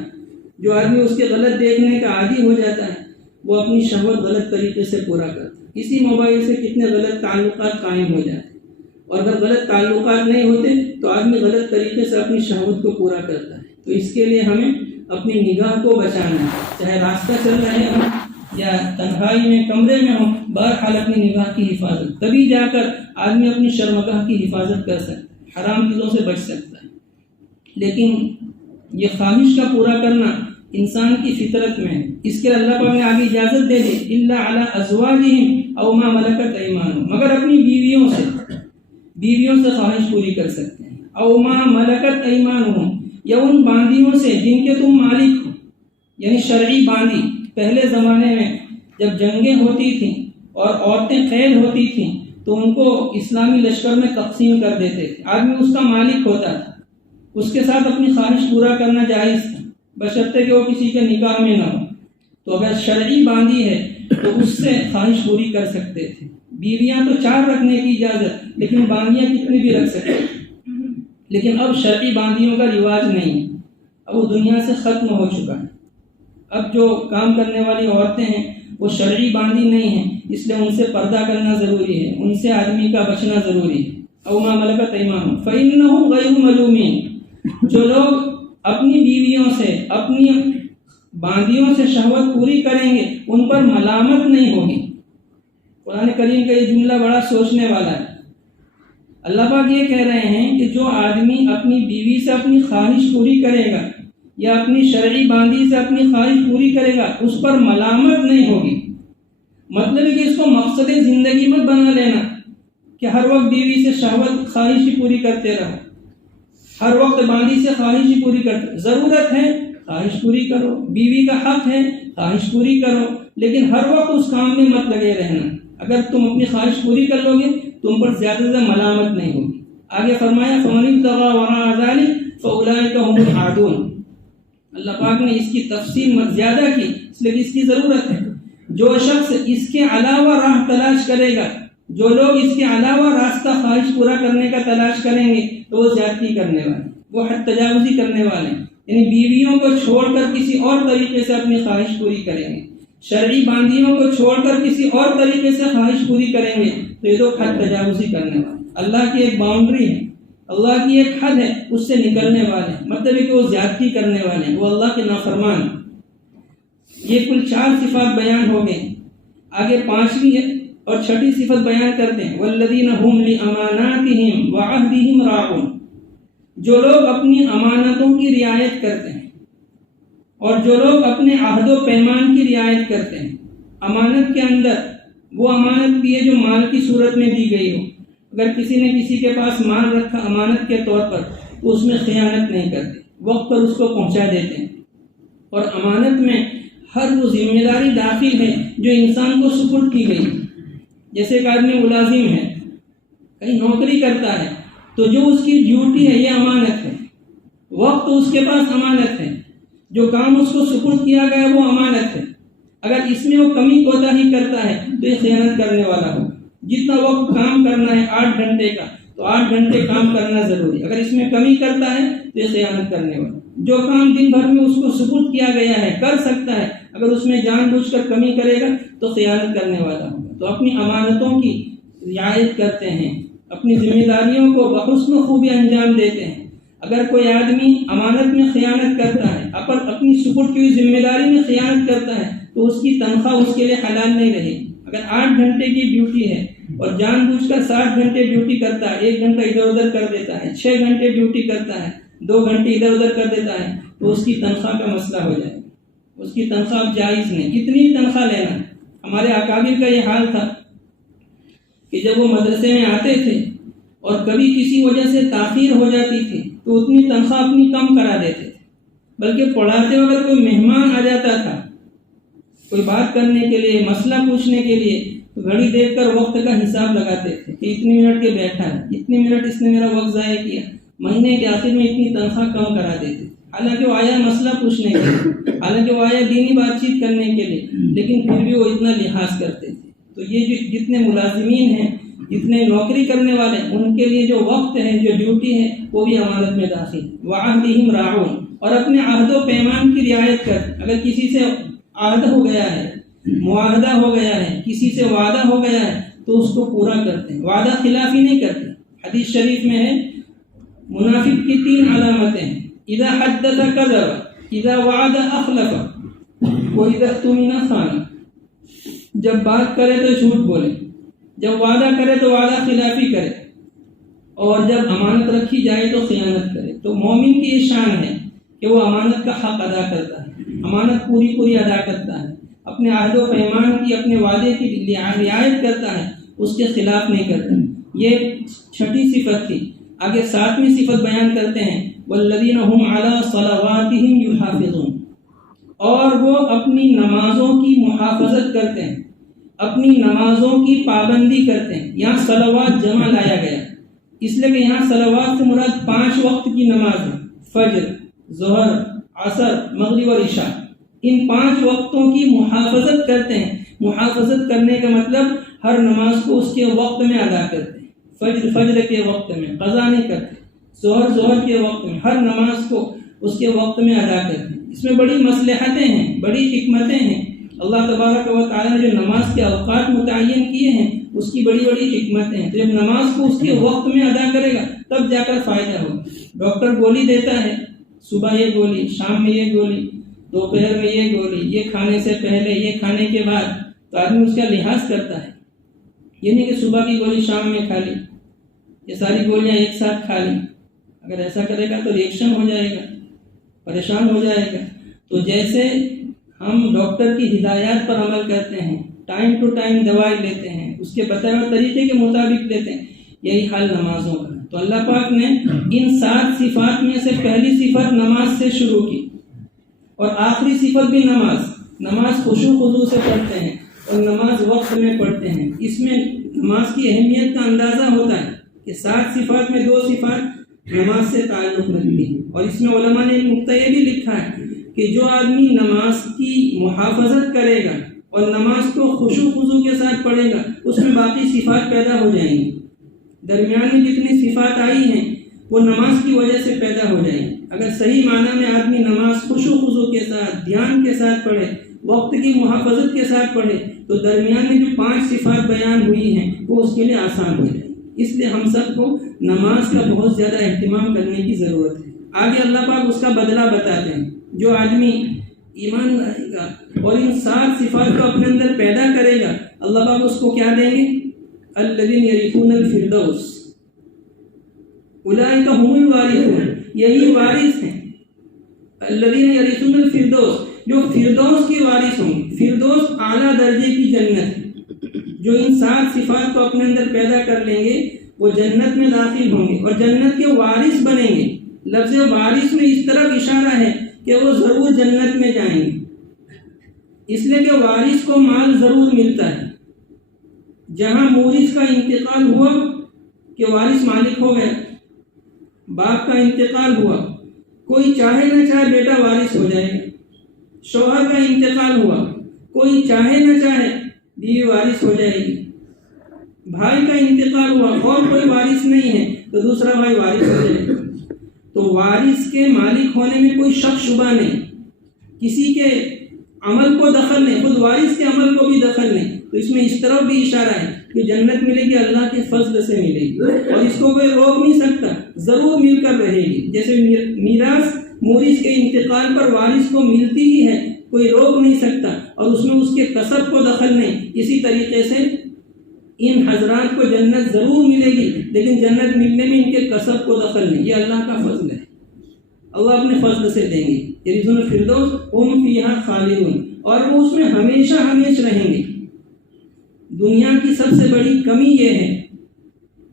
جو آدمی اس کے غلط دیکھنے کا عادی ہو جاتا ہے وہ اپنی شہوت غلط طریقے سے پورا کرتا ہے، اسی موبائل سے کتنے غلط تعلقات قائم ہو جاتے ہیں، اور اگر غلط تعلقات نہیں ہوتے تو آدمی غلط طریقے سے اپنی شہوت کو پورا کرتا ہے۔ تو اس کے لیے ہمیں اپنی نگاہ کو بچانا ہے، چاہے راستہ چل رہے ہوں یا تنہائی میں کمرے میں ہوں، بہرحال اپنی نگاہ کی حفاظت، تبھی جا کر آدمی اپنی شرمگاہ کی حفاظت کر سکتا ہے، حرام چیزوں سے بچ سکتا ہے۔ لیکن یہ خواہش کا پورا کرنا انسان کی فطرت میں ہے، اس کے اللہ پاک نے آگے اجازت دے دی، الا علی ازواجہم او ما ملکت ایمانہم، مگر اپنی بیویوں سے خواہش پوری کر سکتے ہیں، او ما ملکت ایمانہم، یا ان باندیوں سے جن کے تم مالک ہو، یعنی شرعی باندی۔ پہلے زمانے میں جب جنگیں ہوتی تھیں اور عورتیں قید ہوتی تھیں تو ان کو اسلامی لشکر میں تقسیم کر دیتے تھے، آدمی اس کا مالک ہوتا تھا، اس کے ساتھ اپنی خواہش پورا کرنا جائز تھا، بشرطے کہ وہ کسی کے نکاح میں نہ ہو۔ تو اگر شرعی باندی ہے تو اس سے خواہش پوری کر سکتے تھے۔ بیویاں تو 4 رکھنے کی اجازت، لیکن باندیاں کتنی بھی رکھ سکتے، لیکن اب شرعی باندیوں کا رواج نہیں ہے، اب وہ دنیا سے ختم ہو چکا ہے. اب جو کام کرنے والی عورتیں ہیں وہ شرعی باندھی نہیں ہیں، اس لیے ان سے پردہ کرنا ضروری ہے، ان سے آدمی کا بچنا ضروری ہے. او ما ملکت ایمانہم فإنہم غیر ملومین، جو لوگ اپنی بیویوں سے، اپنی باندیوں سے شہوت پوری کریں گے ان پر ملامت نہیں ہوگی. قرآن کریم کا یہ جملہ بڑا سوچنے والا ہے. اللہ پاک یہ کہہ رہے ہیں کہ جو آدمی اپنی بیوی سے اپنی خواہش پوری کرے گا یا اپنی شرعی باندی سے اپنی خواہش پوری کرے گا اس پر ملامت نہیں ہوگی. مطلب ہے کہ اس کو مقصد زندگی مت بنا لینا کہ ہر وقت بیوی سے شہوت خواہش ہی پوری کرتے رہو، ہر وقت باندی سے خواہش ہی پوری کرتے. ضرورت ہے خواہش پوری کرو، بیوی کا حق ہے خواہش پوری کرو، لیکن ہر وقت اس کام میں مت لگے رہنا. اگر تم اپنی خواہش پوری کر لو گے تم پر زیادہ سے ملامت نہیں ہوگی. آگے فرمایا فَمَنِ ابْتَغَىٰ وَرَاءَ ذَلِكَ فَأُولَٰئِكَ هُمُ الْعَادُونَ. اللہ پاک نے اس کی تفصیل زیادہ کی اس لیے اس کی ضرورت ہے. جو شخص اس کے علاوہ راہ تلاش کرے گا، جو لوگ اس کے علاوہ راستہ خواہش پورا کرنے کا تلاش کریں گے تو وہ زیادتی کرنے والے، وہ حد تجاوزی کرنے والے ہیں. یعنی بیویوں کو چھوڑ کر کسی اور طریقے سے اپنی خواہش پوری کریں گے، شرعی باندیوں کو چھوڑ کر کسی اور طریقے سے خواہش پوری کریں گے تو یہ تو حد تجاوزی کرنے والے. اللہ کی ایک باؤنڈری ہے، اللہ کی ایک حد ہے، اس سے نکلنے والے ہیں. مطلب ہے کہ وہ زیادتی کرنے والے ہیں، وہ اللہ کے نافرمان ہیں. یہ کل 4 صفات بیان ہو گئے. آگے 5ویں اور 6ٹھی صفت بیان کرتے ہیں والذین هم لاماناتهم وعهدهم راعون. جو لوگ اپنی امانتوں کی رعایت کرتے ہیں اور جو لوگ اپنے عہد و پیمان کی رعایت کرتے ہیں. امانت کے اندر وہ امانت بھی ہے جو مال کی صورت میں دی گئی ہو. اگر کسی نے کسی کے پاس مال رکھا امانت کے طور پر تو اس میں خیانت نہیں کرتے، وقت پر اس کو پہنچا دیتے ہیں. اور امانت میں ہر وہ ذمہ داری داخل ہے جو انسان کو سپرد کی گئی. جیسے ایک آدمی ملازم ہے، کہیں نوکری کرتا ہے تو جو اس کی ڈیوٹی ہے یہ امانت ہے، وقت اس کے پاس امانت ہے، جو کام اس کو سپرد کیا گیا وہ امانت ہے. اگر اس میں وہ کمی کوتاہی کرتا ہے تو یہ خیانت کرنے والا ہوگا. جتنا وقت کام کرنا ہے 8 گھنٹے کا تو 8 گھنٹے کام کرنا ضروری. اگر اس میں کمی کرتا ہے تو یہ خیانت کرنے والا. جو کام دن بھر میں اس کو سپرد کیا گیا ہے کر سکتا ہے، اگر اس میں جان بوجھ کر کمی کرے گا تو خیانت کرنے والا ہوگا. تو اپنی امانتوں کی رعایت کرتے ہیں، اپنی ذمہ داریوں کو بحسن خوبی انجام دیتے ہیں. اگر کوئی آدمی امانت میں خیانت کرتا ہے، اپنی سپرد کی ہوئی ذمہ داری میں خیانت کرتا ہے تو اس کی تنخواہ اس کے لیے حلال نہیں رہے گی. اگر 8 گھنٹے کی ڈیوٹی ہے اور جان بوجھ کر 7 گھنٹے ڈیوٹی کرتا ہے، 1 گھنٹہ ادھر ادھر کر دیتا ہے، 6 گھنٹے ڈیوٹی کرتا ہے، 2 گھنٹے ادھر ادھر کر دیتا ہے تو اس کی تنخواہ کا مسئلہ ہو جائے گا. اس کی تنخواہ جائز نہیں، اتنی تنخواہ لینا. ہمارے اکابر کا یہ حال تھا کہ جب وہ مدرسے میں آتے تھے اور کبھی کسی وجہ سے تاخیر ہو جاتی تھی تو اتنی تنخواہ اپنی کم کرا دیتے تھے. بلکہ پڑھاتے وقت کوئی مہمان آ جاتا تھا کوئی بات کرنے کے لیے، مسئلہ پوچھنے کے لیے، تو گھڑی دیکھ کر وقت کا حساب لگاتے تھے کہ اتنی منٹ کے بیٹھا ہے، اتنی منٹ اس نے میرا وقت ضائع کیا. مہینے کے آخر میں اتنی تنخواہ کم کرا دیتے. حالانکہ وہ آیا مسئلہ پوچھنے کے لیے، حالانکہ وہ آیا دینی بات چیت کرنے کے لیے، لیکن پھر بھی وہ اتنا لحاظ کرتے تھے. تو یہ جو جتنے ملازمین ہیں، جتنے نوکری کرنے والے ہیں، ان کے لیے جو وقت ہے، جو ڈیوٹی ہے، وہ بھی امانت میں داخل. وعہدہم راعون، اور اپنے عہد و پیمان کی رعایت کر. اگر کسی سے عہد ہو گیا ہے، معاہدہ ہو گیا ہے، کسی سے وعدہ ہو گیا ہے تو اس کو پورا کرتے ہیں، وعدہ خلافی نہیں کرتے. حدیث شریف میں ہے منافق کی 3 علامتیں ہیں: اذا حدث کذب، اذا وعد اخلف، واذا اؤتمن خان. جب بات کرے تو جھوٹ بولے، جب وعدہ کرے تو وعدہ خلافی کرے، اور جب امانت رکھی جائے تو خیانت کرے. تو مومن کی یہ شان ہے کہ وہ امانت کا حق ادا کرتا ہے، امانت پوری ادا کرتا ہے، اپنے عہد و پیمان کی، اپنے وعدے کی رعایت کرتا ہے، اس کے خلاف نہیں کرتا. یہ 6ٹھی صفت تھی. آگے 7ویں صفت بیان کرتے ہیں والذین هم علی صلواتہم یحافظون. اور وہ اپنی نمازوں کی محافظت کرتے ہیں، اپنی نمازوں کی پابندی کرتے ہیں. یہاں صلوات جمع لایا گیا اس لیے کہ یہاں صلوات سے مراد 5 وقت کی نماز ہے: فجر، ظہر، عصر، مغرب اور عشاء. ان 5 وقتوں کی محافظت کرتے ہیں. محافظت کرنے کا مطلب ہر نماز کو اس کے وقت میں ادا کرتے ہیں. فجر کے وقت میں قضا نہیں کرتے، ظہر کے وقت میں، ہر نماز کو اس کے وقت میں ادا کرتے ہیں۔ اس میں بڑی مصلحتیں ہیں، بڑی حکمتیں ہیں۔ اللہ تبارک و تعالیٰ نے جو نماز کے اوقات متعین کیے ہیں اس کی بڑی بڑی حکمتیں ہیں۔ تو جب نماز کو اس کے وقت میں ادا کرے گا تب جا کر فائدہ ہوگا۔ ڈاکٹر گولی دیتا ہے، صبح یہ گولی، شام میں یہ گولی، دوپہر میں یہ گولی، یہ کھانے سے پہلے، یہ کھانے کے بعد، تو آدمی اس کا لحاظ کرتا ہے۔ یہ نہیں کہ صبح کی گولی شام میں کھا لی، یہ ساری گولیاں ایک ساتھ کھا لی۔ اگر ایسا کرے گا تو ریئیکشن ہو جائے گا، پریشان ہو جائے گا۔ تو جیسے ہم ڈاکٹر کی ہدایات پر عمل کرتے ہیں، ٹائم ٹو ٹائم دوائی لیتے ہیں، اس کے بتائے ہوئے طریقے کے مطابق لیتے ہیں، یہی حال نمازوں کا۔ تو اللہ پاک نے ان 7 صفات میں سے پہلی صفت نماز سے شروع کی، اور آخری صفت بھی نماز خشوع خضوع سے پڑھتے ہیں اور نماز وقت میں پڑھتے ہیں۔ اس میں نماز کی اہمیت کا اندازہ ہوتا ہے کہ 7 صفات میں 2 صفات نماز سے تعلق رکھتی ہیں۔ اور اس میں علماء نے ایک نقطہ یہ بھی لکھا ہے کہ جو آدمی نماز کی محافظت کرے گا اور نماز کو خشوع خضوع کے ساتھ پڑھے گا، اس میں باقی صفات پیدا ہو جائیں گی۔ درمیان میں جتنی صفات آئی ہیں وہ نماز کی وجہ سے پیدا ہو جائیں گی۔ اگر صحیح معنی میں آدمی نماز خشوع خضوع کے ساتھ، دھیان کے ساتھ پڑھے، وقت کی محافظت کے ساتھ پڑھے، تو درمیان میں جو 5 صفات بیان ہوئی ہیں وہ اس کے لیے آسان ہو جائے۔ اس لیے ہم سب کو نماز کا بہت زیادہ اہتمام کرنے کی ضرورت ہے۔ آگے اللہ پاک اس کا بدلہ بتاتے ہیں۔ جو آدمی ایمان لائے گا اور ان 7 صفات کو اپنے اندر پیدا کرے گا، اللہ پاک اس کو کیا دیں گے؟ الذین یرثون الفردوس اولئک هم الوارثون، یہی وارث ہیں۔ الذین یرثون الفردوس، جو فردوس کے وارث ہوں گے۔ فردوس اعلیٰ درجے کی جنت ہے۔ جو ان 7 صفات کو اپنے اندر پیدا کر لیں گے وہ جنت میں داخل ہوں گے اور جنت کے وارث بنیں گے۔ لفظ وارث میں اس طرف اشارہ ہے کہ وہ ضرور جنت میں جائیں گے، اس لیے کہ وارث کو مال ضرور ملتا ہے۔ جہاں مورث کا انتقال ہوا کہ وارث مالک ہو گیا، باپ کا انتقال ہوا، کوئی چاہے نہ چاہے بیٹا وارث ہو جائے گا۔ شوہر کا انتقال ہوا، کوئی چاہے نہ چاہے بیوی وارث ہو جائے گی۔ بھائی کا انتقال ہوا اور کوئی وارث نہیں ہے تو دوسرا بھائی وارث ہو جائے گا۔ تو وارث کے مالک ہونے میں کوئی شک شبہ نہیں، کسی کے عمل کو دخل نہیں، خود وارث کے عمل کو بھی دخل نہیں۔ تو اس میں اس طرف بھی اشارہ ہے کہ جنت ملے گی اللہ کے فضل سے ملے گی اور اس کو کوئی روک نہیں سکتا، ضرور مل کر رہے گی۔ جیسے میراث مورث کے انتقال پر وارث کو ملتی ہی ہے، کوئی روک نہیں سکتا اور اس میں اس کے کسب کو دخل نہیں۔ اسی طریقے سے ان حضرات کو جنت ضرور ملے گی، لیکن جنت ملنے میں ان کے کسب کو دخل نہیں، یہ اللہ کا فضل ہے، اللہ اپنے فضل سے دیں گے۔ یرثون الفردوس ہم فیہا خالدون، اور وہ اس میں ہمیشہ ہمیشہ رہیں گے۔ دنیا کی سب سے بڑی کمی یہ ہے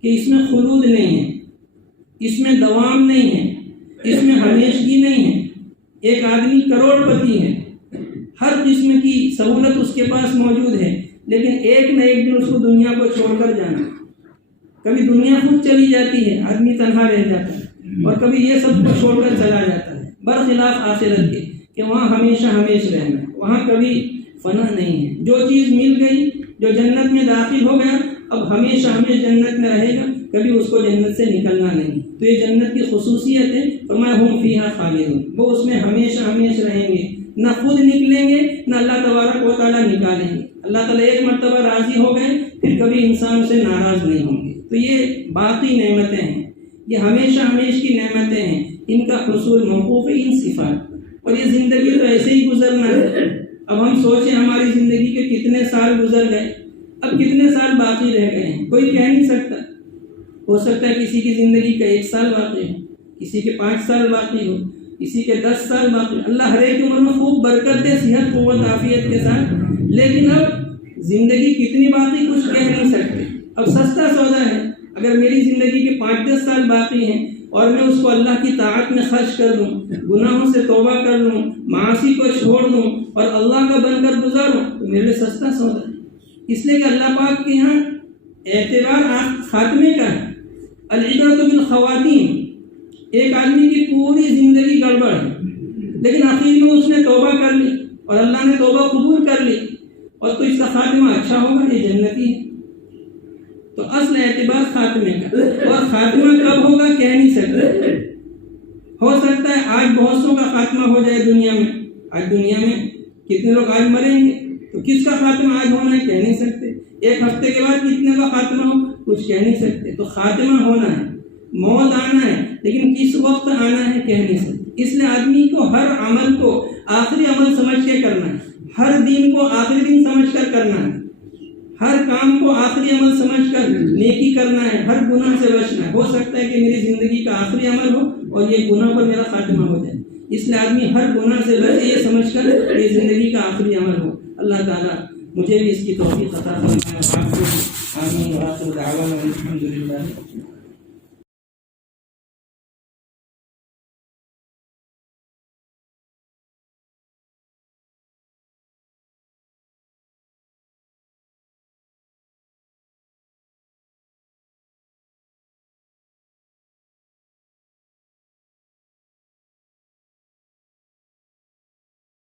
کہ اس میں خلود نہیں ہے، اس میں دوام نہیں ہے، اس میں ہمیشگی نہیں ہے۔ ایک آدمی کروڑ پتی ہے، ہر قسم کی سہولت اس کے پاس موجود ہے، لیکن ایک نہ ایک دن اس کو دنیا کو چھوڑ کر جانا۔ کبھی دنیا خود چلی جاتی ہے، آدمی تنہا رہ جاتا ہے، اور کبھی یہ سب کو چھوڑ کر چلا جاتا ہے، برخلاف آخرت کے کہ وہاں ہمیشہ ہمیشہ رہنا ہے، وہاں کبھی فنا نہیں ہے۔ جو چیز مل گئی، جو جنت میں داخل ہو گیا، اب ہمیشہ ہمیشہ جنت میں رہے گا، کبھی اس کو جنت سے نکلنا نہیں۔ تو یہ جنت کی خصوصیت ہے، فرمایا ہم فیہا خالدون، وہ اس میں ہمیشہ ہمیشہ رہیں گے، نہ خود نکلیں گے نہ اللہ تبارک و تعالیٰ نکالیں گے۔ اللہ تعالیٰ ایک مرتبہ راضی ہو گئے پھر کبھی انسان سے ناراض نہیں ہوں گے۔ تو یہ باقی نعمتیں ہیں، یہ ہمیشہ ہمیشہ کی نعمتیں ہیں، ان کا حصول موقوف ہے ان صفات۔ اور یہ زندگی تو ایسے ہی گزرنا ہے۔ اب ہم سوچیں ہماری زندگی کے کتنے سال گزر گئے، اب کتنے سال باقی رہ گئے ہیں، کوئی کہہ نہیں سکتا۔ ہو سکتا ہے کسی کی زندگی کا 1 سال باقی ہو، کسی کے 5 سال باقی ہو، کسی کے 10 سال باقی ہو۔ اللہ ہر ایک عمر میں خوب برکت دے، صحت قوت عافیت کے ساتھ، لیکن اب زندگی کتنی باقی کچھ کہہ نہیں سکتے۔ اب سستا سودا ہے، اگر میری زندگی کے 5-10 سال باقی ہیں اور میں اس کو اللہ کی طاعت میں خرچ کر دوں، گناہوں سے توبہ کر لوں، معاصی کو چھوڑ دوں اور اللہ کا بن کر گزاروں، تو میرے لیے سستا سودا ہے۔ اس لیے کہ اللہ پاک کے یہاں اعتبار خاتمے کا ہے۔ العبرۃ بالخواتیم، ایک آدمی کی پوری زندگی گڑبڑ ہے لیکن آخر میں اس نے توبہ کر لی اور اللہ نے توبہ قبول کر لی، اور تو اس کا خاتمہ اچھا ہوگا، یہ جنتی ہے۔ تو اصل اعتبار خاتمے کا، اور خاتمہ کب ہوگا کہہ نہیں سکتے۔ ہو سکتا ہے آج بہت سو کا خاتمہ ہو جائے دنیا میں. آج دنیا میں کتنے لوگ آج مریں گے, تو کس کا خاتمہ آج ہونا ہے کہہ نہیں سکتے. ایک ہفتے کے بعد کتنے کا خاتمہ ہو کچھ کہہ نہیں سکتے. تو خاتمہ ہونا ہے, موت آنا ہے, لیکن کس وقت آنا ہے کہہ نہیں سکتے. اس لیے آدمی کو ہر عمل کو آخری عمل سمجھ کے کرنا ہے, ہر دن کو آخری دن سمجھ کر کرنا ہے, ہر کام کو آخری عمل سمجھ کر نیکی کرنا ہے, ہر گناہ سے بچنا ہے. ہو سکتا ہے کہ میری زندگی کا آخری عمل ہو اور یہ گناہ پر میرا خاتمہ ہو جائے. اس لیے آدمی ہر گناہ سے بچے یہ سمجھ کر یہ زندگی کا آخری عمل ہو. اللہ تعالیٰ مجھے بھی اس کی توفیق عطا فرمائے. آمین. وآخر دعوانا الحمد للہ.